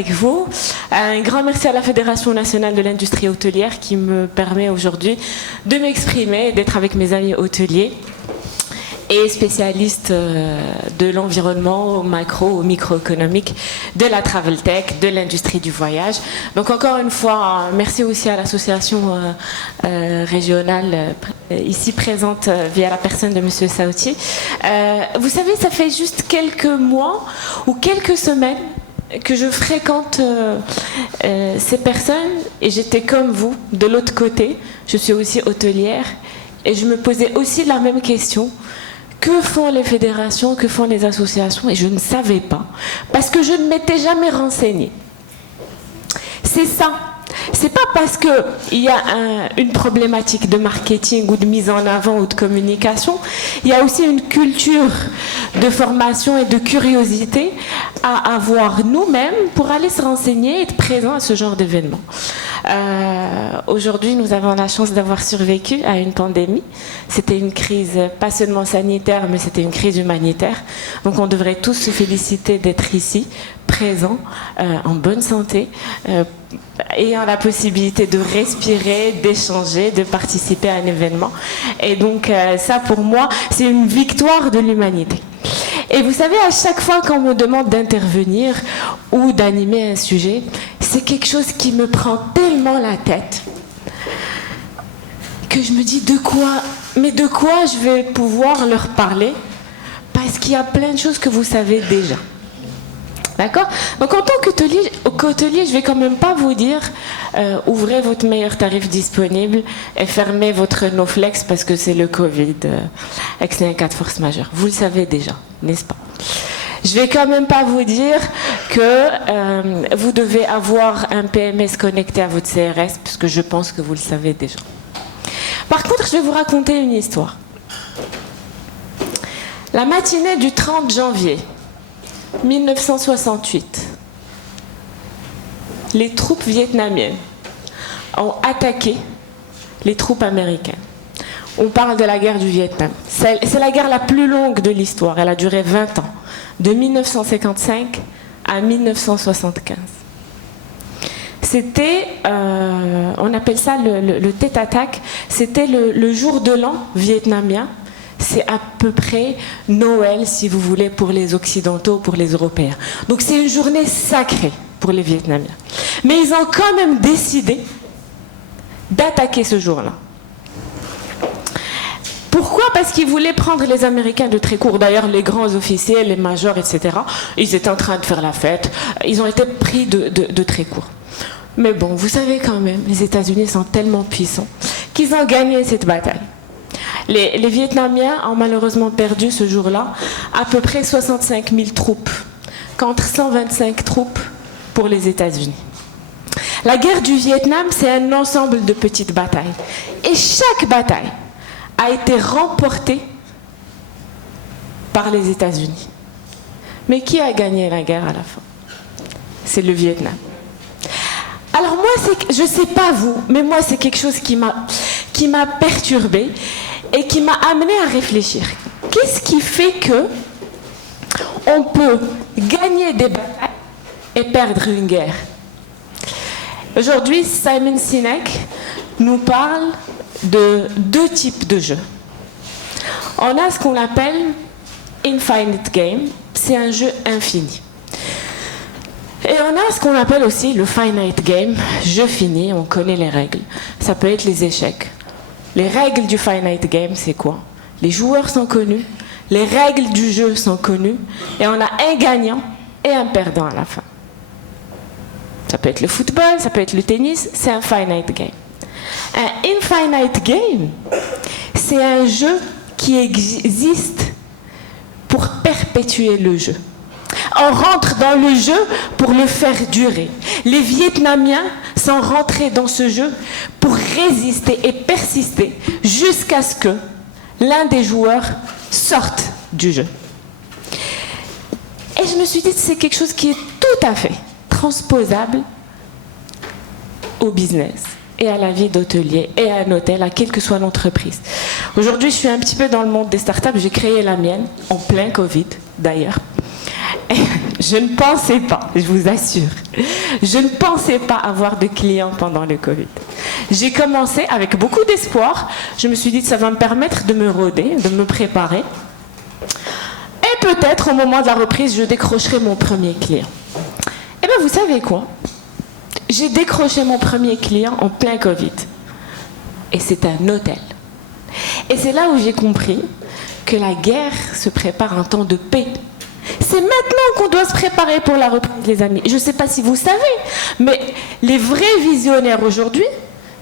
Avec vous. Un grand merci à la Fédération nationale de l'industrie hôtelière qui me permet aujourd'hui de m'exprimer, d'être avec mes amis hôteliers et spécialistes de l'environnement au macro, au microéconomique, de la travel tech, de l'industrie du voyage. Donc encore une fois, merci aussi à l'association régionale ici présente via la personne de Monsieur Saoutier. Vous savez, ça fait juste quelques mois ou quelques semaines que je fréquente ces personnes et j'étais comme vous, de l'autre côté. Je suis aussi hôtelière et je me posais aussi la même question. Que font les fédérations, que font les associations? Et je ne savais pas, parce que je ne m'étais jamais renseignée. C'est ça. C'est pas parce qu'il y a une problématique de marketing ou de mise en avant ou de communication, il y a aussi une culture de formation et de curiosité à avoir nous-mêmes pour aller se renseigner et être présent à ce genre d'événement. Aujourd'hui, nous avons la chance d'avoir survécu à une pandémie. C'était une crise pas seulement sanitaire, mais c'était une crise humanitaire. Donc on devrait tous se féliciter d'être ici, présents, en bonne santé, ayant la possibilité de respirer, d'échanger, de participer à un événement. Et donc ça, pour moi, c'est une victoire de l'humanité. Et vous savez, à chaque fois qu'on me demande d'intervenir ou d'animer un sujet, c'est quelque chose qui me prend tellement la tête que je me dis de quoi je vais pouvoir leur parler, parce qu'il y a plein de choses que vous savez déjà. D'accord? Donc en tant qu'hôtelier, je vais quand même pas vous dire ouvrez votre meilleur tarif disponible et fermez votre NoFlex parce que c'est le Covid et que c'est un cas de force majeure. Vous le savez déjà, n'est-ce pas? Je vais quand même pas vous dire que vous devez avoir un PMS connecté à votre CRS, parce que je pense que vous le savez déjà. Par contre, je vais vous raconter une histoire. La matinée du 30 janvier 1968, les troupes vietnamiennes ont attaqué les troupes américaines. On parle de la guerre du Vietnam. C'est la guerre la plus longue de l'histoire. Elle a duré 20 ans, de 1955 à 1975. C'était, on appelle ça le tête-attaque, c'était le jour de l'an vietnamien. C'est à peu près Noël, si vous voulez, pour les Occidentaux, pour les Européens. Donc c'est une journée sacrée pour les Vietnamiens. Mais ils ont quand même décidé d'attaquer ce jour-là. Pourquoi? Parce qu'ils voulaient prendre les Américains de très court. D'ailleurs, les grands officiers, les majors, etc., ils étaient en train de faire la fête. Ils ont été pris de très court. Mais bon, vous savez quand même, les États-Unis sont tellement puissants qu'ils ont gagné cette bataille. Les Vietnamiens ont malheureusement perdu ce jour-là à peu près 65 000 troupes, contre 125 troupes pour les États-Unis. La guerre du Vietnam, c'est un ensemble de petites batailles. Et chaque bataille a été remportée par les États-Unis. Mais qui a gagné la guerre à la fin? C'est le Vietnam. Alors moi, je ne sais pas vous, mais moi c'est quelque chose qui m'a perturbée et qui m'a amené à réfléchir. Qu'est-ce qui fait que on peut gagner des batailles et perdre une guerre? Aujourd'hui, Simon Sinek nous parle de deux types de jeux. On a ce qu'on appelle Infinite Game, c'est un jeu infini. Et on a ce qu'on appelle aussi le Finite Game, jeu fini, on connaît les règles. Ça peut être les échecs. Les règles du Finite Game, c'est quoi? Les joueurs sont connus, les règles du jeu sont connues, et on a un gagnant et un perdant à la fin. Ça peut être le football, ça peut être le tennis, c'est un Finite Game. Un Infinite Game, c'est un jeu qui existe pour perpétuer le jeu. On rentre dans le jeu pour le faire durer. Les Vietnamiens sont rentrés dans ce jeu pour résister et persister jusqu'à ce que l'un des joueurs sorte du jeu. Et je me suis dit que c'est quelque chose qui est tout à fait transposable au business et à la vie d'hôtelier et à un hôtel, à quelle que soit l'entreprise. Aujourd'hui, je suis un petit peu dans le monde des startups. J'ai créé la mienne, en plein Covid d'ailleurs. Je ne pensais pas, je vous assure, je ne pensais pas avoir de clients pendant le Covid. J'ai commencé avec beaucoup d'espoir. Je me suis dit que ça va me permettre de me roder, de me préparer. Et peut-être au moment de la reprise, je décrocherai mon premier client. Eh bien, vous savez quoi? J'ai décroché mon premier client en plein Covid. Et c'est un hôtel. Et c'est là où j'ai compris que la guerre se prépare un temps de paix. C'est maintenant qu'on doit se préparer pour la reprise, les amis. Je ne sais pas si vous savez, mais les vrais visionnaires aujourd'hui,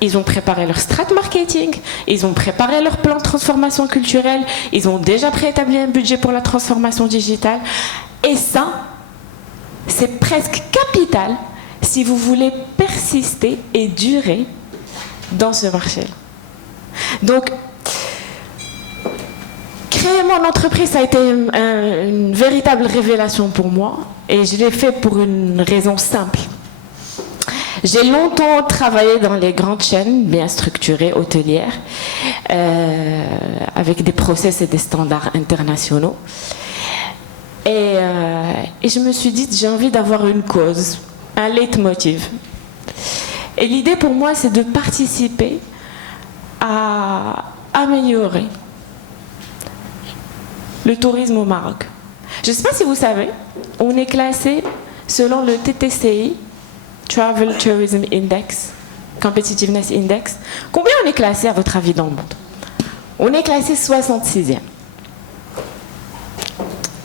ils ont préparé leur strat marketing, ils ont préparé leur plan de transformation culturelle, ils ont déjà préétabli un budget pour la transformation digitale. Et ça, c'est presque capital si vous voulez persister et durer dans ce marché-là. Donc, créer mon entreprise, ça a été une véritable révélation pour moi, et je l'ai fait pour une raison simple. J'ai longtemps travaillé dans les grandes chaînes bien structurées, hôtelières, avec des process et des standards internationaux. Et je me suis dit, j'ai envie d'avoir une cause, un leitmotiv. Et l'idée pour moi, c'est de participer à améliorer le tourisme au Maroc. Je ne sais pas si vous savez, on est classé selon le TTCI, Travel Tourism Index, Competitiveness Index. Combien on est classé à votre avis dans le monde? On est classé 66e.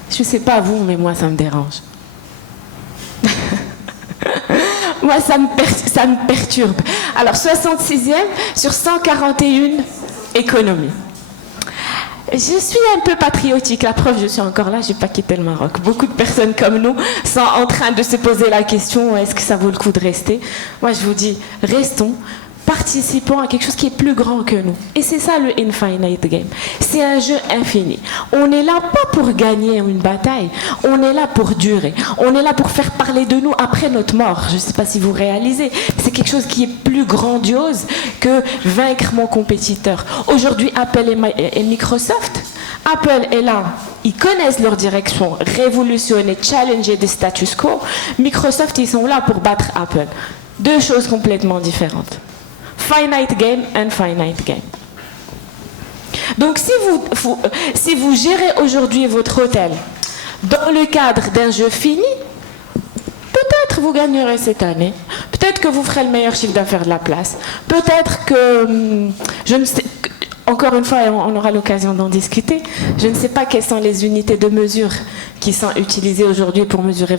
Je ne sais pas vous, mais moi ça me dérange. Moi ça me perturbe. Alors 66e sur 141 économies. Je suis un peu patriotique, la preuve, je suis encore là, je n'ai pas quitté le Maroc. Beaucoup de personnes comme nous sont en train de se poser la question, est-ce que ça vaut le coup de rester? Moi, je vous dis, restons, participons à quelque chose qui est plus grand que nous. Et c'est ça le Infinite Game. C'est un jeu infini. On est là pas pour gagner une bataille, on est là pour durer. On est là pour faire parler de nous après notre mort. Je ne sais pas si vous réalisez. C'est quelque chose qui est plus grandiose que vaincre mon compétiteur. Aujourd'hui, Apple et Microsoft, Apple est là. Ils connaissent leur direction, révolutionner, challenger des status quo. Microsoft, ils sont là pour battre Apple. Deux choses complètement différentes. Finite game, infinite game. Donc si vous gérez aujourd'hui votre hôtel dans le cadre d'un jeu fini, peut-être vous gagnerez cette année, peut-être que vous ferez le meilleur chiffre d'affaires de la place, peut-être que, je ne sais, encore une fois, on aura l'occasion d'en discuter, je ne sais pas quelles sont les unités de mesure qui sont utilisées aujourd'hui pour mesurer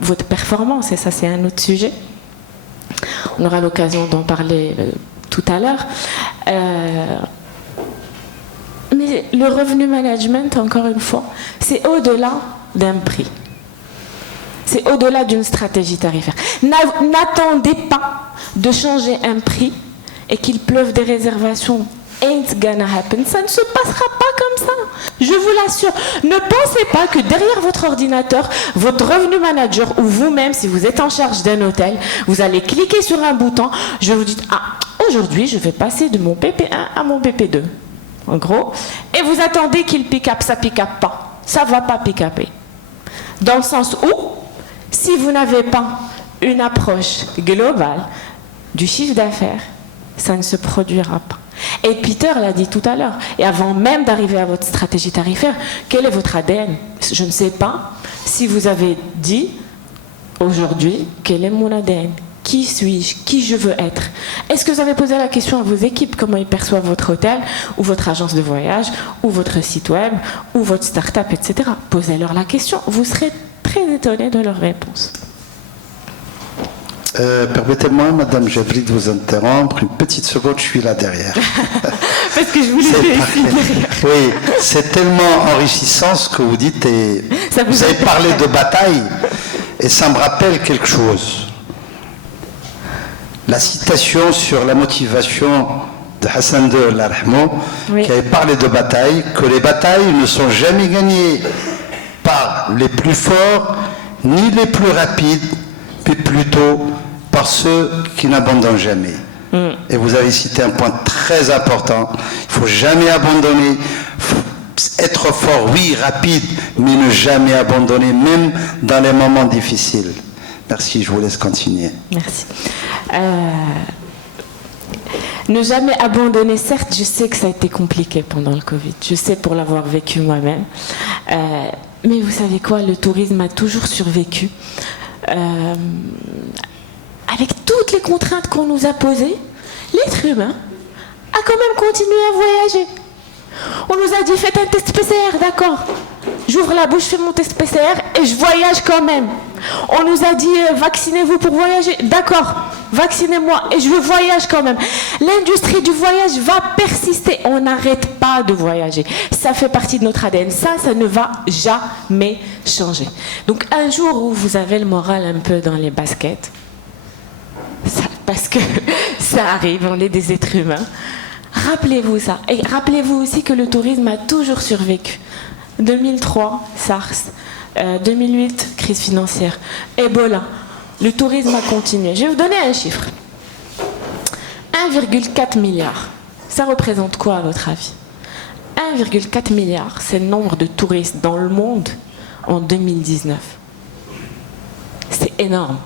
votre performance, et ça c'est un autre sujet. On aura l'occasion d'en parler tout à l'heure. Mais le revenu management, encore une fois, c'est au-delà d'un prix. C'est au-delà d'une stratégie tarifaire. N'attendez pas de changer un prix et qu'il pleuve des réservations. Ain't gonna happen. Ça ne se passera pas comme ça. Je vous l'assure. Ne pensez pas que derrière votre ordinateur, votre revenu manager ou vous-même, si vous êtes en charge d'un hôtel, vous allez cliquer sur un bouton. Je vous dis, aujourd'hui, je vais passer de mon PP1 à mon PP2. En gros. Et vous attendez qu'il pick-up. Ça pick-up pas. Ça va pas pick-upper. Dans le sens où, si vous n'avez pas une approche globale du chiffre d'affaires, ça ne se produira pas. Et Peter l'a dit tout à l'heure, et avant même d'arriver à votre stratégie tarifaire, quel est votre ADN? Je ne sais pas si vous avez dit aujourd'hui, quel est mon ADN? Qui suis-je? Qui je veux être? Est-ce que vous avez posé la question à vos équipes, comment ils perçoivent votre hôtel, ou votre agence de voyage, ou votre site web, ou votre start-up, etc. Posez-leur la question, vous serez très étonnés de leurs réponses. Permettez-moi, Madame Javri, de vous interrompre. Une petite seconde, je suis là derrière. Parce que je voulais ici derrière. Oui, c'est tellement enrichissant ce que vous dites. Et vous avez parlé de bataille, et ça me rappelle quelque chose. La citation sur la motivation de Hassan II, oui, qui avait parlé de bataille, que les batailles ne sont jamais gagnées par les plus forts, ni les plus rapides, mais plutôt par ceux qui n'abandonnent jamais. Et vous avez cité un point très important, il ne faut jamais abandonner. Être fort, oui, rapide, mais ne jamais abandonner, même dans les moments difficiles. Merci, je vous laisse continuer. Merci. Ne jamais abandonner, certes, je sais que ça a été compliqué pendant le Covid. Je sais pour l'avoir vécu moi-même. Mais vous savez quoi, le tourisme a toujours survécu. Avec toutes les contraintes qu'on nous a posées, l'être humain a quand même continué à voyager. On nous a dit, faites un test PCR, d'accord. J'ouvre la bouche, je fais mon test PCR et je voyage quand même. On nous a dit, vaccinez-vous pour voyager, d'accord. Vaccinez-moi et je voyage quand même. L'industrie du voyage va persister. On n'arrête pas de voyager. Ça fait partie de notre ADN. Ça ne va jamais changer. Donc un jour où vous avez le moral un peu dans les baskets, parce que ça arrive, on est des êtres humains, rappelez-vous ça. Et rappelez-vous aussi que le tourisme a toujours survécu. 2003, SARS. 2008, crise financière. Ebola. Le tourisme a continué. Je vais vous donner un chiffre. 1,4 milliard. Ça représente quoi à votre avis? 1,4 milliard, c'est le nombre de touristes dans le monde en 2019. C'est énorme.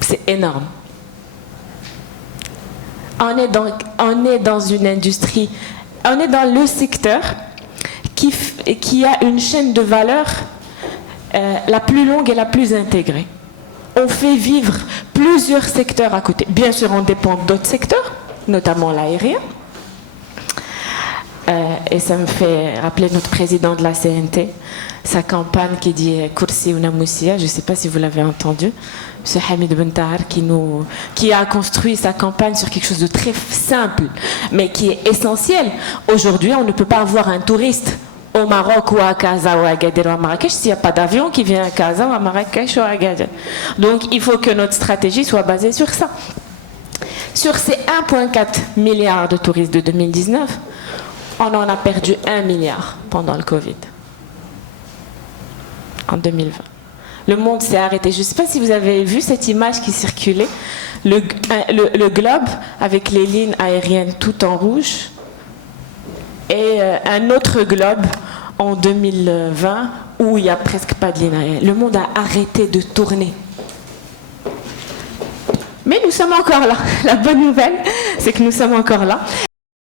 C'est énorme. On est dans une industrie, on est dans le secteur qui a une chaîne de valeur la plus longue et la plus intégrée. On fait vivre plusieurs secteurs à côté. Bien sûr, on dépend d'autres secteurs, notamment l'aérien. Et ça me fait rappeler notre président de la CNT, sa campagne qui dit « Kursi ou Namoussia », je ne sais pas si vous l'avez entendu, M. Hamid Bentahar qui a construit sa campagne sur quelque chose de très simple, mais qui est essentiel. Aujourd'hui, on ne peut pas avoir un touriste au Maroc ou à Casa ou à Agadir ou à Marrakech s'il n'y a pas d'avion qui vient à Casa ou à Marrakech ou à Agadir. Donc il faut que notre stratégie soit basée sur ça. Sur ces 1,4 milliard de touristes de 2019, on en a perdu 1 milliard pendant le Covid, en 2020. Le monde s'est arrêté. Je ne sais pas si vous avez vu cette image qui circulait, le globe avec les lignes aériennes tout en rouge, et un autre globe en 2020 où il n'y a presque pas de ligne aérienne. Le monde a arrêté de tourner. Mais nous sommes encore là. La bonne nouvelle, c'est que nous sommes encore là.